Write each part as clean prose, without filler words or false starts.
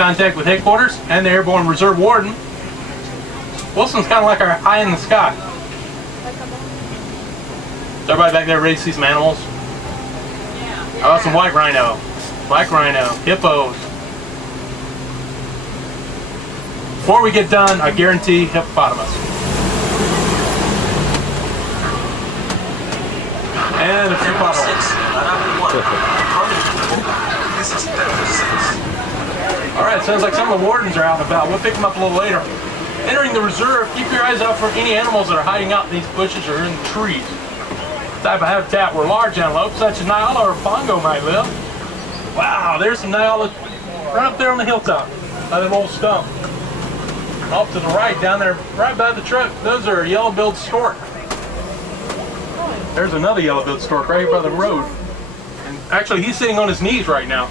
contact with headquarters and the Airborne Reserve Warden. Wilson's kind of like our eye in the sky. Is everybody back there ready to see some animals? How about some white rhino, black rhino, hippos? Before we get done, I guarantee hippopotamus. And a few potholes. Alright, sounds like some of the wardens are out and about. We'll pick them up a little later. Entering the reserve, keep your eyes out for any animals that are hiding out in these bushes or in the trees. The type of habitat where large antelopes such as Nyala or Pongo might live. Wow, there's some Nyala right up there on the hilltop by that old stump. Off to the right, down there, right by the truck, those are yellow-billed stork. There's another yellow-billed stork right here by the road. And actually, he's sitting on his knees right now.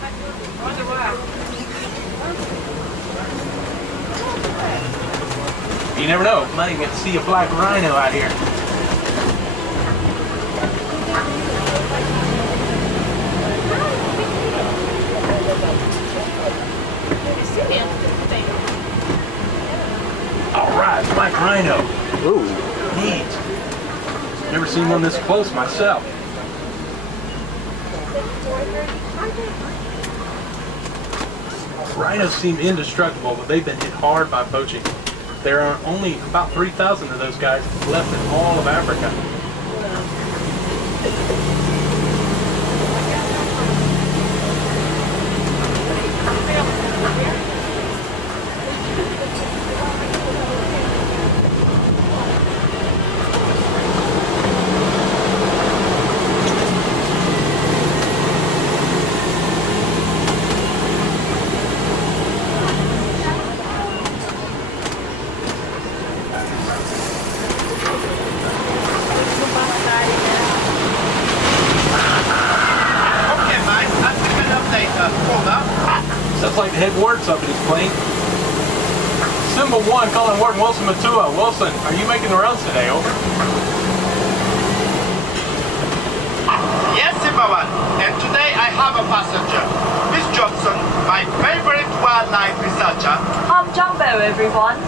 You never know, might even see a black rhino out here. Alright, black rhino. Ooh, neat. Never seen one this close myself. Rhinos seem indestructible, but they've been hit hard by poaching. There are only about 3,000 of those guys left in all of Africa. Sounds like the head ward's up in his plane. Symbol 1, calling Warden Wilson Matua. Wilson, are you making the rounds today? Over. Yes, Savanna. And today I have a passenger. Miss Johnson, my favorite wildlife researcher. I'm Jumbo, everyone.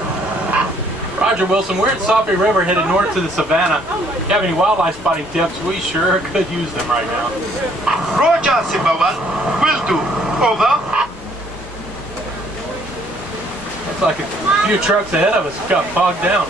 Roger, Wilson. We're at Safi River headed north to the Savanna. If you have any wildlife spotting tips, we sure could use them right now. Roger, Savanna. Will do. Over. Looks like a few trucks ahead of us got bogged down.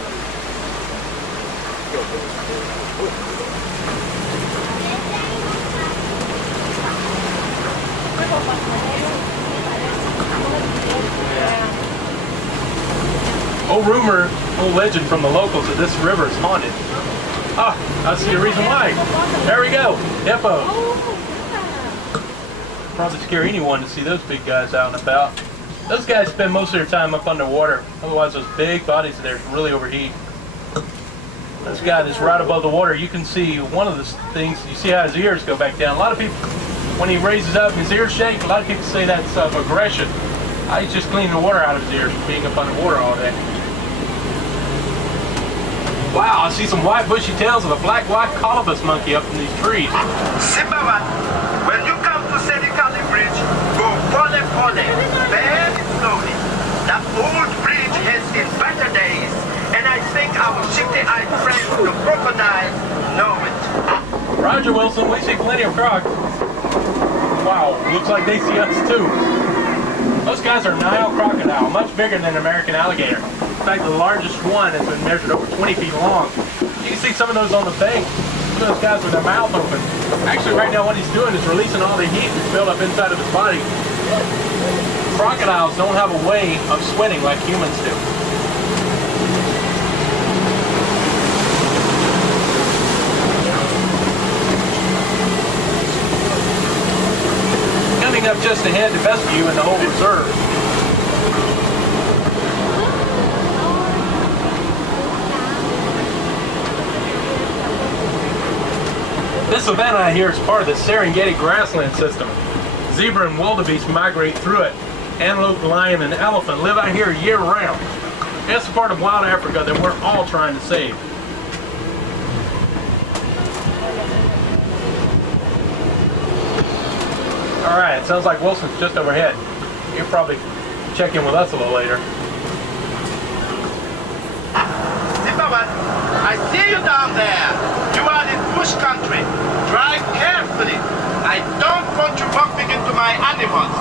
Old rumor, old legend from the locals that this river is haunted. Ah, I see a reason why. There we go, hippo. Probably scare anyone to see those big guys out and about. Those guys spend most of their time up underwater. Otherwise, those big bodies of theirs really overheat. This guy that's right above the water, you can see one of the things, you see how his ears go back down. A lot of people, when he raises up, his ears shake. A lot of people say that's aggression. He's just cleaning the water out of his ears from being up underwater all day. Wow, I see some white bushy tails of a black-white colobus monkey up in these trees. Savanna, when you come to Selikali Bridge, go pole, very slowly. That old bridge has seen better days, and I think our shifty-eyed friends, the crocodiles, know it. Roger, Wilson, we see plenty of crocs. Wow, looks like they see us too. Those guys are Nile crocodile, much bigger than an American alligator. In fact, the largest one has been measured over 20 feet long. You can see some of those on the bank. Some of those guys with their mouth open. Actually, right now what he's doing is releasing all the heat that's built up inside of his body. Crocodiles don't have a way of sweating like humans do. Coming up just ahead, the best view in the whole reserve. This savanna here is part of the Serengeti grassland system. Zebra and wildebeest migrate through it. Antelope, lion, and elephant live out here year-round. It's a part of wild Africa that we're all trying to save. Alright, it sounds like Wilson's just overhead. You're probably check in with us a little later. Zipperman, I see you down there. You are in bush country. Drive carefully. I don't want you bumping into my animals.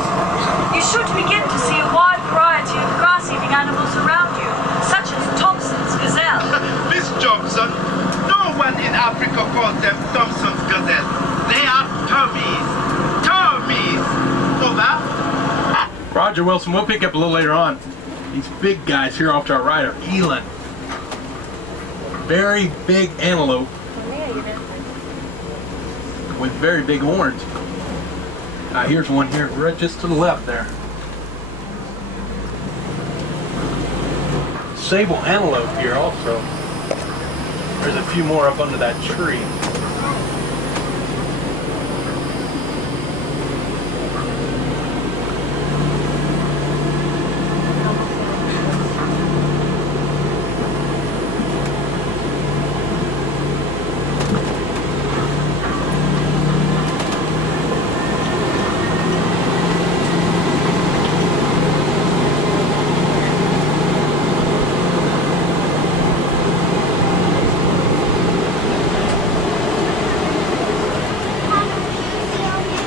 You should begin to see a wide variety of grass-eating animals around you, such as Thompson's gazelle. Miss Johnson, no one in Africa calls them Thompson's gazelle. They are Tommies. Tommies. Over. Roger, Wilson, we'll pick up a little later on. These big guys here off to our right are eland. Very big antelope with very big horns. Here's one here right just to the left there. Sable antelope here also. There's a few more up under that tree.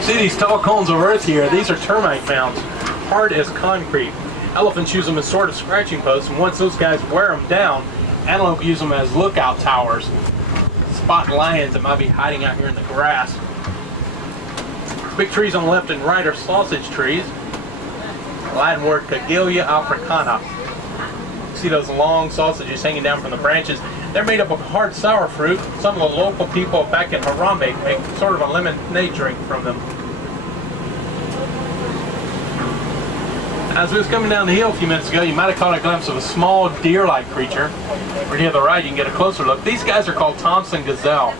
See these tall cones of earth here? These are termite mounds, hard as concrete. Elephants use them as sort of scratching posts, and once those guys wear them down, antelope use them as lookout towers. Spot lions that might be hiding out here in the grass. Big trees on the left and right are sausage trees. Latin word Cagelia africana. See those long sausages hanging down from the branches? They're made up of hard sour fruit. Some of the local people back in Harambe make sort of a lemonade drink from them. As we was coming down the hill a few minutes ago, you might have caught a glimpse of a small deer-like creature. Right here to the right, you can get a closer look. These guys are called Thompson gazelle.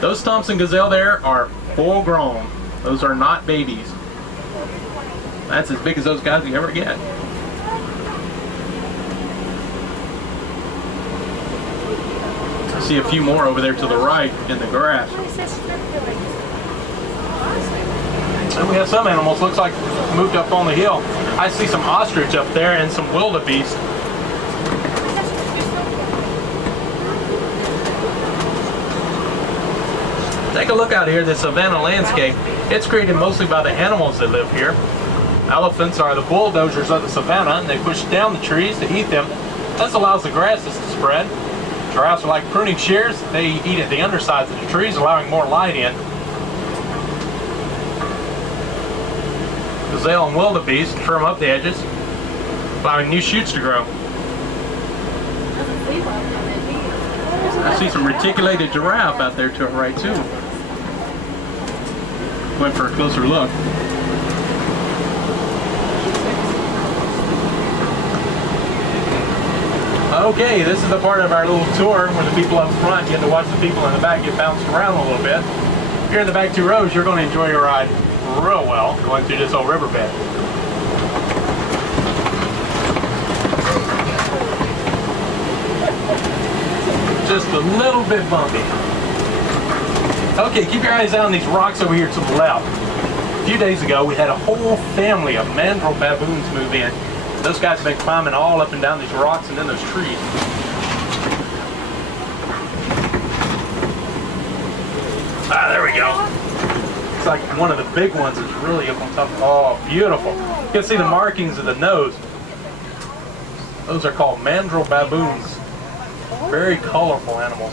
Those Thompson gazelle there are full grown. Those are not babies. That's as big as those guys you ever get. I see a few more over there to the right in the grass. And we have some animals, looks like moved up on the hill. I see some ostrich up there and some wildebeest. Take a look out here, the savanna landscape. It's created mostly by the animals that live here. Elephants are the bulldozers of the savanna, and they push down the trees to eat them. This allows the grasses to spread. Giraffes are like pruning shears. They eat at the undersides of the trees, allowing more light in. Gazelle and wildebeest trim up the edges, allowing new shoots to grow. I see some reticulated giraffe out there to our right too. Went for a closer look. Okay, this is the part of our little tour where the people up front get to watch the people in the back get bounced around a little bit. If you're in the back two rows, you're going to enjoy your ride real well going through this old riverbed. Just a little bit bumpy. Okay, keep your eyes out on these rocks over here to the left. A few days ago, we had a whole family of mandrill baboons move in. Those guys have been climbing all up and down these rocks and in those trees. There we go. It's like one of the big ones is really up on top. Oh, beautiful. You can see the markings of the nose. Those are called mandrill baboons. Very colorful animals.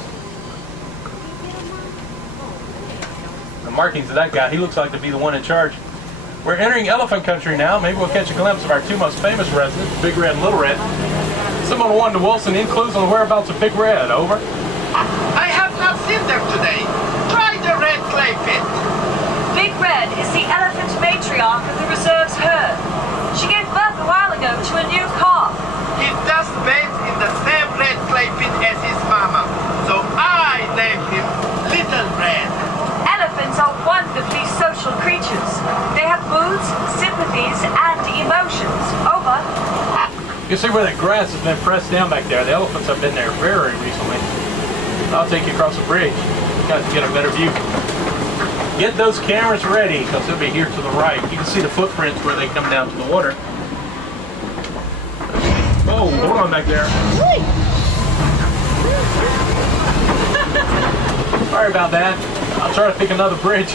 The markings of that guy, he looks like to be the one in charge. We're entering elephant country now. Maybe we'll catch a glimpse of our two most famous residents, Big Red and Little Red. Someone wanted to Wilson any clues on the whereabouts of Big Red, over. I have not seen them today. Try the red clay pit. Big Red is the elephant matriarch of the reserve's herd. She gave birth a while ago to a new calf. He does bathe in the same red clay pit as his mama, so I named him Little Red. Elephants are wonderfully social creatures. They have moods, sympathies, and emotions. Over. You can see where that grass has been pressed down back there. The elephants have been there very recently. I'll take you across the bridge. You guys can get a better view. Get those cameras ready, because they'll be here to the right. You can see the footprints where they come down to the water. Oh, hold on back there. Sorry about that. I'll try to pick another bridge.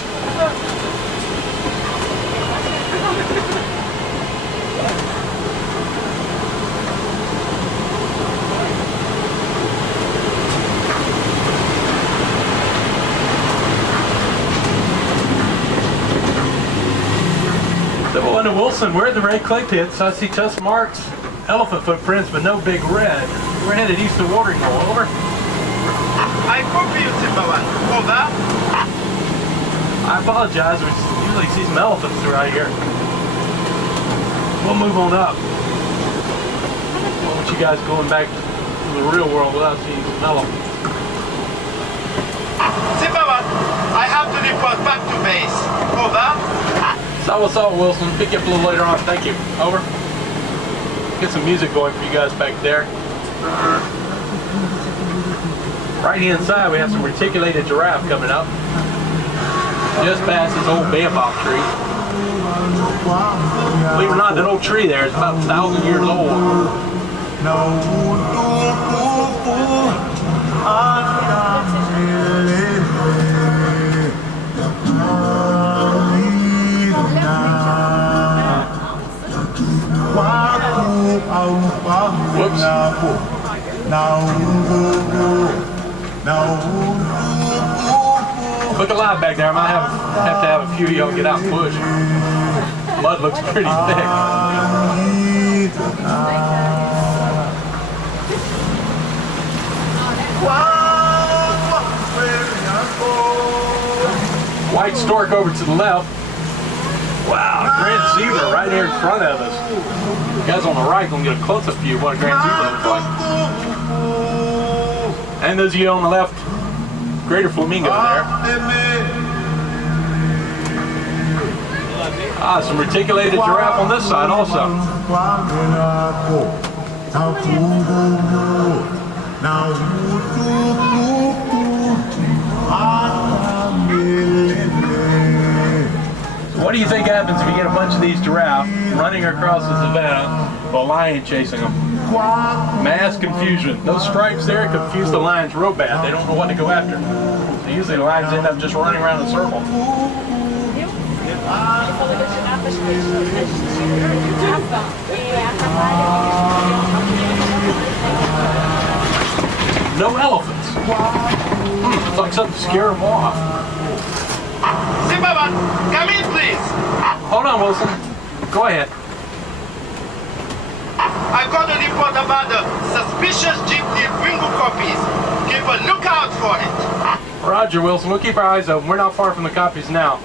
Savanna Wilson, we're at the red clay pits. I see tusk marks, elephant footprints, but no big red. We're headed east to watering hole. Over. I copy you, Savanna. Over. I apologize. We usually see some elephants right here. We'll move on up. I want you guys going back to the real world without seeing some elephants. Savanna, I have to report back to base. Over. What's up, Wilson? Pick you up a little later on. Thank you. Over. Get some music going for you guys back there. Right hand side, we have some reticulated giraffe coming up. Just past this old baobab tree. Believe it or not, that old tree there is about 1,000 years old. Whoops. Look alive back there. I might have to have a few of y'all get out and push. Mud looks pretty thick. White stork over to the left. Wow, grand zebra right here in front of us. You guys on the right gonna get a close-up view of what a grand zebra looks like. And those of you on the left, greater flamingo there. Some reticulated giraffe on this side also. What do you think happens if you get a bunch of these giraffe running across the savannah with a lion chasing them? Mass confusion. Those stripes there confuse the lions real bad. They don't know what to go after. So usually the lions end up just running around in a circle. No elephants. It's like something scared them off. Savanna, come in, please. Hold on, Wilson. Go ahead. I got a report about the suspicious jeep near Wingo copies. Keep a lookout for it. Roger, Wilson. We'll keep our eyes open. We're not far from the copies now.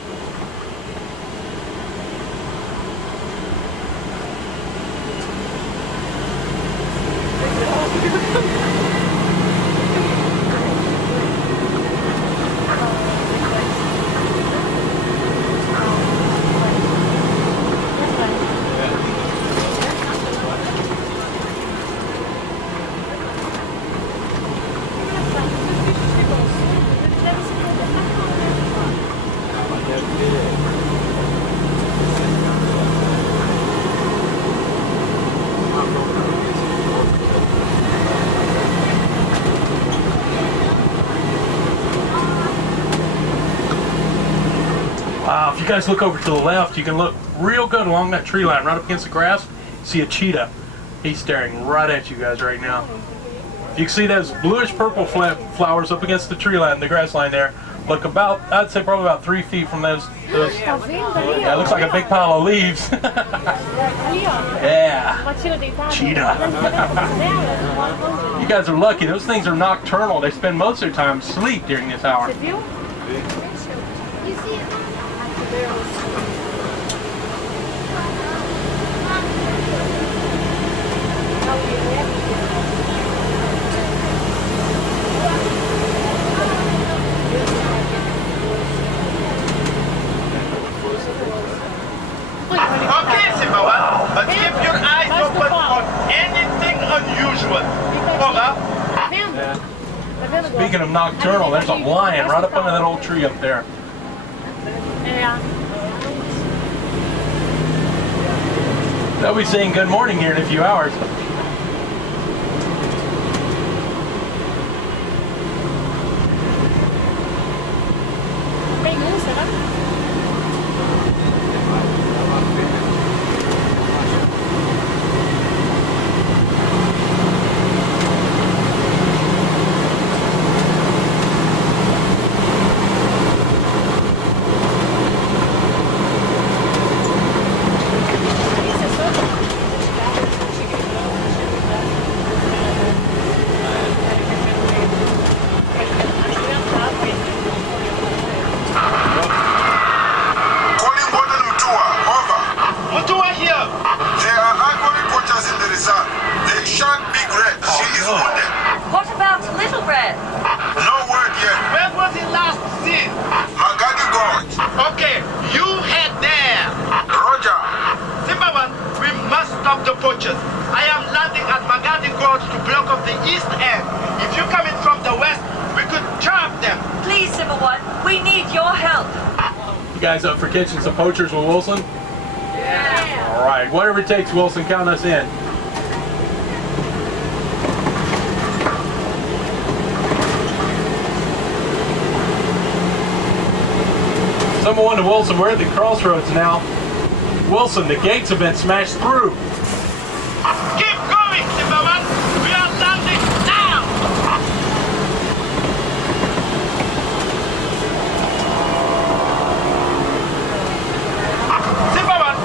If you guys look over to the left, you can look real good along that tree line, right up against the grass. See a cheetah. He's staring right at you guys right now. You can see those bluish purple flowers up against the tree line, the grass line there. Look about, I'd say probably about 3 feet from those. Yeah, it looks like a big pile of leaves. Yeah. Cheetah. You guys are lucky. Those things are nocturnal. They spend most of their time asleep during this hour. Okay, Savanna, but keep your eyes open for anything unusual. Over. Speaking of nocturnal, there's a lion right up under that old tree up there. They'll be saying good morning here in a few hours. of the poachers. I am landing at Magadi Gorge to block off the east end. If you come in from the west, we could trap them. Please, Civil One, we need your help. You guys up for catching some poachers with Wilson? Yeah. All right, whatever it takes, Wilson, count us in. Someone to Wilson, we're at the crossroads now. Wilson, the gates have been smashed through. Keep going, Savanna. We are landing now. Savanna,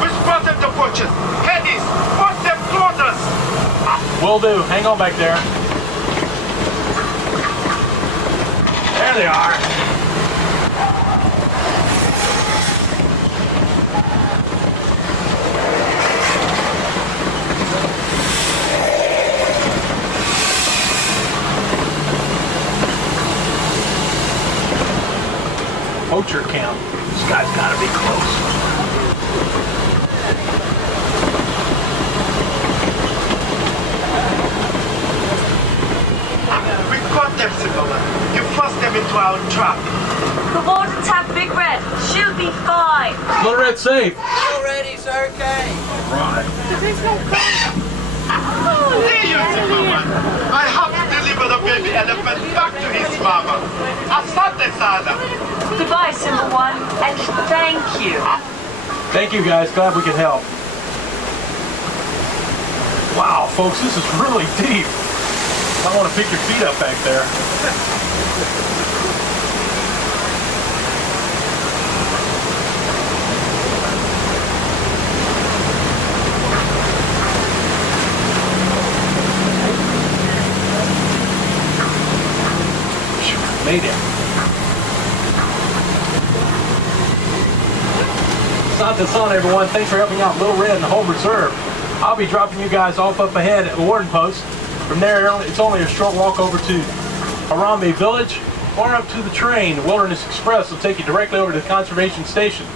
we spotted the poachers. Head east. Force them toward us. Will do. Hang on back there. There they are. Poacher camp. This guy's gotta be close. We caught them, Savanna. You forced them into our trap. The wardens have Big Red. She'll be fine. Little Red safe. Already, sir, okay. Right. See you, Savanna. I have to deliver the baby elephant back to his mama. Asante sana. Goodbye, Civil One, and thank you. Thank you guys, glad we could help. Wow, folks, this is really deep. I want to pick your feet up back there. Made it. Asante sana, everyone. Thanks for helping out Little Red and the Home Reserve. I'll be dropping you guys off up ahead at the Warden Post. From there, it's only a short walk over to Harambe Village or up to the train. The Wilderness Express will take you directly over to the Conservation Station.